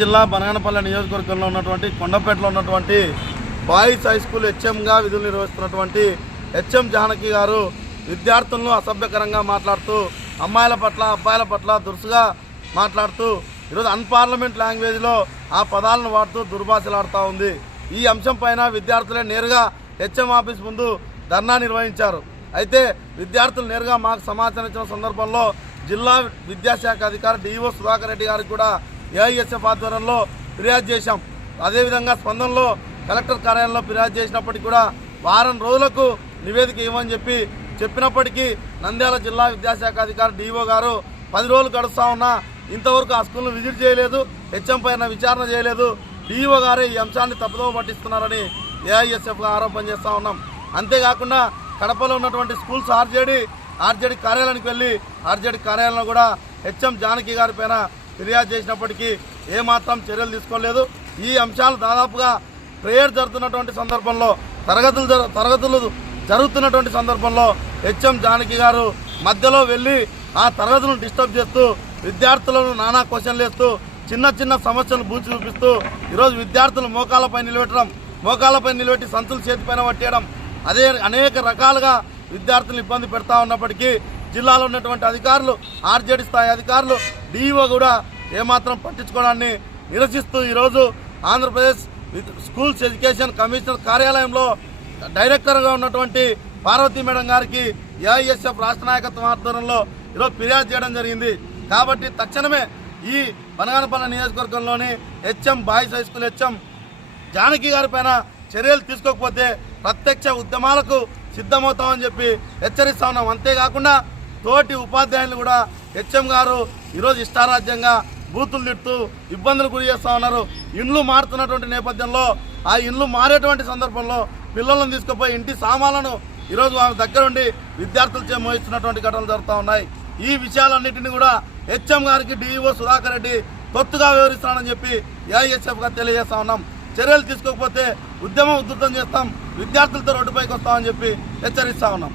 జిల్లా బనగనపల్లి నియోజకవర్గంలో ఉన్నటువంటి కొండపేటలో ఉన్నటువంటి బాయ్స్ హై స్కూల్ హెచ్ఎంగా విధులు నిర్వహిస్తున్నటువంటి హెచ్ఎం జానకి గారు విద్యార్థులను అసభ్యకరంగా మాట్లాడుతూ అమ్మాయిల పట్ల అబ్బాయిల పట్ల దురుసుగా మాట్లాడుతూ ఈరోజు అన్పార్లమెంట్ లాంగ్వేజ్లో ఆ పదాలను వాడుతూ దుర్భాషలాడుతూ ఉంది. ఈ అంశం పైన విద్యార్థులే నేరుగా హెచ్ఎం ఆఫీస్ ముందు ధర్నా నిర్వహించారు. అయితే విద్యార్థులు నేరుగా మాకు సమాచారం ఇచ్చిన సందర్భంలో జిల్లా విద్యాశాఖ అధికారి డిఓ సుధాకర్ రెడ్డి గారికి కూడా ఏఐఎస్ఎఫ్ ఆధ్వర్యంలో ఫిర్యాదు చేశాం. అదేవిధంగా స్పందనలో కలెక్టర్ కార్యాలయంలో ఫిర్యాదు చేసినప్పటికీ కూడా వారం రోజులకు నివేదిక ఇవ్వని చెప్పి చెప్పినప్పటికీ నంద్యాల జిల్లా విద్యాశాఖ అధికారి డిఓ గారు పది రోజులు గడుస్తూ ఉన్నా ఇంతవరకు ఆ స్కూల్ను విజిట్ చేయలేదు హెచ్ఎం పైన విచారణ చేయలేదు. డిఓ గారే ఈ అంశాన్ని తప్పుదోవ పట్టిస్తున్నారని ఏఐఎస్ఎఫ్గా ఆరోపణ చేస్తూ ఉన్నాం. అంతేకాకుండా కడపలో ఉన్నటువంటి స్కూల్స్ ఆర్జేడి ఆర్జేడి కార్యాలయానికి వెళ్ళి ఆర్జేడి కార్యాలయంలో కూడా హెచ్ఎం జానకి గారి పైన ఫిర్యాదు చేసినప్పటికీ ఏమాత్రం చర్యలు తీసుకోలేదు. ఈ అంశాలు దాదాపుగా ప్రేయర్ జరుగుతున్నటువంటి సందర్భంలో తరగతులు తరగతులు జరుగుతున్నటువంటి సందర్భంలో హెచ్ఎం జానకి గారు మధ్యలో వెళ్ళి ఆ తరగతులను డిస్టర్బ్ చేస్తూ విద్యార్థులను నానా క్వశ్చన్లు వేస్తూ చిన్న చిన్న సమస్యలు బూచి చూపిస్తూ ఈరోజు విద్యార్థులు మోకాలపై నిలబెట్టడం మోకాలపై నిలబెట్టి సంచులు చేతిపైన పట్టేయడం అదే అనేక రకాలుగా విద్యార్థులను ఇబ్బంది పెడతా ఉన్నప్పటికీ జిల్లాలో ఉన్నటువంటి అధికారులు ఆర్జేడీ స్థాయి అధికారులు డిఈఓ కూడా ఏమాత్రం పట్టించుకోవడాన్ని నిరసిస్తూ ఈరోజు ఆంధ్రప్రదేశ్ స్కూల్స్ ఎడ్యుకేషన్ కమిషనర్ కార్యాలయంలో డైరెక్టర్గా ఉన్నటువంటి పార్వతీ మేడం గారికి ఏఐఎస్ఎఫ్ రాష్ట్ర నాయకత్వం ఆధ్వర్యంలో ఈరోజు ఫిర్యాదు చేయడం జరిగింది. కాబట్టి తక్షణమే ఈ బనగానపల్లి నియోజకవర్గంలోని HM boys high school HM Janaki గారి పైన చర్యలు తీసుకోకపోతే ప్రత్యక్ష ఉద్యమాలకు సిద్ధమవుతామని చెప్పి హెచ్చరిస్తా. ఉన్నాం అంతేకాకుండా తోటి ఉపాధ్యాయులు కూడా హెచ్ఎం గారు ఈరోజు ఇష్టారాజ్యంగా బూతులు తిడుతూ ఇబ్బందులు గురి చేస్తూ ఉన్నారు. ఇండ్లు మారుతున్నటువంటి నేపథ్యంలో ఆ ఇండ్లు మారేటువంటి సందర్భంలో పిల్లలను తీసుకుపోయి ఇంటి సామాన్లను ఈరోజు ఆమె దగ్గరుండి విద్యార్థులచే మోహిస్తున్నటువంటి ఘటనలు జరుగుతూ ఉన్నాయి. ఈ విషయాలన్నింటినీ కూడా హెచ్ఎం గారికి డిఈఓ సుధాకర్ రెడ్డి తొత్తుగా వివరిస్తానని చెప్పి ఏఐఎస్ఎఫ్గా తెలియజేస్తా ఉన్నాం. చర్యలు తీసుకోకపోతే ఉద్యమం ఉధృతం చేస్తాం. విద్యార్థులతో రోడ్డుపైకి వస్తామని చెప్పి హెచ్చరిస్తా ఉన్నాం.